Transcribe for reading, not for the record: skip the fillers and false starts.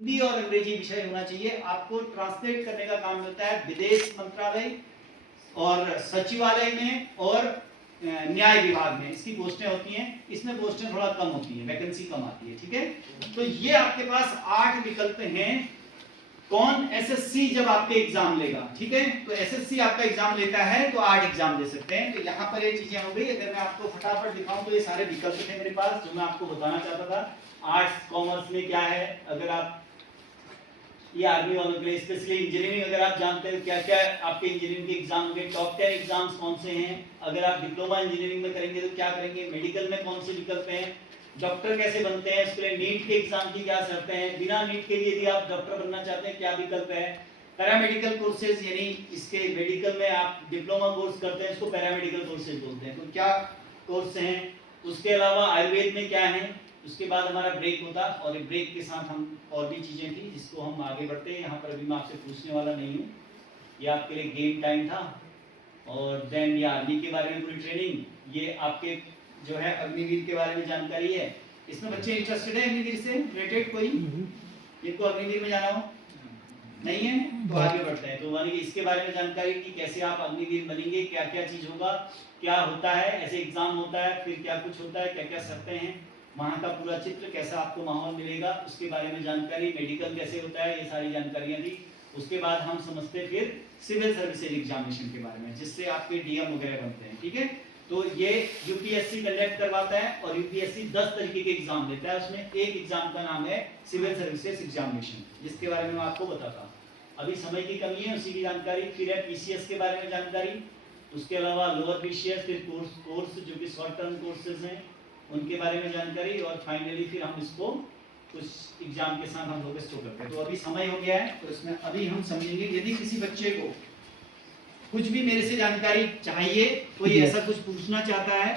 हिंदी और अंग्रेजी विषय होना चाहिए। आपको ट्रांसलेट करने का काम होता है विदेश मंत्रालय और सचिवालय में और न्याय विभाग में, इसकी पोस्टें होती हैं। इसमें पोस्टें थोड़ा कम होती हैं, वैकेंसी कम आती है, ठीक है। तो ये आपके पास 8 विकल्प हैं। कौन एसएससी जब आपके एग्जाम लेगा, ठीक है, तो एसएससी आपका एग्जाम लेता है तो 8 एग्जाम दे सकते हैं। तो यहाँ पर ये चीजें हो गई। अगर मैं आपको फटाफट दिखाऊं तो ये सारे विकल्प थे मेरे पास जो मैं आपको बताना चाहता था। आर्ट्स कॉमर्स में क्या है, अगर आप ये आर्मी वालों के लिए, स्पेशली इंजीनियरिंग अगर आप जानते हैं क्या क्या आपके इंजीनियरिंग के एग्जाम होंगे, टॉप 10 एग्जाम्स कौन से हैं, अगर आप डिप्लोमा इंजीनियरिंग में करेंगे तो क्या करेंगे, मेडिकल में कौन से विकल्प हैं, डॉक्टर कैसे बनते हैं, उसके लिए नीट के एग्जाम की क्या शर्तें हैं, बिना नीट के लिए यदि आप डॉक्टर बनना चाहते हैं क्या विकल्प है, पैरामेडिकल कोर्सेज यानी इसके मेडिकल में आप डिप्लोमा कोर्स करते हैं इसको पैरामेडिकल कोर्सेज बोलते हैं, तो क्या कोर्स हैं। उसके अलावा आयुर्वेद में क्या है। उसके बाद हमारा ब्रेक होता और ये ब्रेक के साथ हम और भी चीज़ें थी जिसको हम आगे बढ़ते हैं। यहाँ पर अभी मैं आपसे पूछने वाला नहीं हूँ, ये आपके लिए गेम टाइम था। और देन ये आर्मी के बारे में पूरी ट्रेनिंग, ये आपके जो है अग्निवीर के बारे में जानकारी है। इसमें बच्चे इंटरेस्टेड है अग्निवीर से रिलेटेड कोई, इनको अग्निवीर में जाना हो नहीं है तो आगे बढ़ते हैं। तो मानी कि इसके बारे में जानकारी कि कैसे आप अग्निवीर बनेंगे, क्या क्या चीज़ होगा, क्या होता है, ऐसे एग्जाम होता है, फिर क्या कुछ होता है, क्या क्या शर्तें हैं, वहाँ का पूरा चित्र कैसा आपको माहौल मिलेगा उसके बारे में जानकारी, मेडिकल कैसे होता है, ये सारी जानकारियाँ थी। उसके बाद हम समझते फिर सिविल सर्विसेज एग्जामिनेशन के बारे में जिससे आपके डीएम वगैरह बनते हैं, ठीक है। तो ये यूपीएससी कंडक्ट करवाता है और यूपीएससी 10 तरीके के एग्जाम लेता है। उसमें एक एग्जाम का नाम है सिविल सर्विसेज एग्जामिनेशन, जिसके बारे में मैं आपको बताता हूँ। अभी समय की कमी है, उसी की जानकारी। फिर है पीसीएस के बारे में जानकारी, उसके अलावा लोअर पीसीएस, फिर कोर्स जो कि शॉर्ट टर्म कोर्सेज हैं उनके बारे में जानकारी, और फाइनली फिर हम इसको कुछ एग्जाम के साथ हम लोग इसको करते हैं। तो अभी समय हो गया है तो इसमें अभी हम समझेंगे यदि किसी बच्चे को कुछ भी मेरे से जानकारी चाहिए, कोई ऐसा कुछ पूछना चाहता है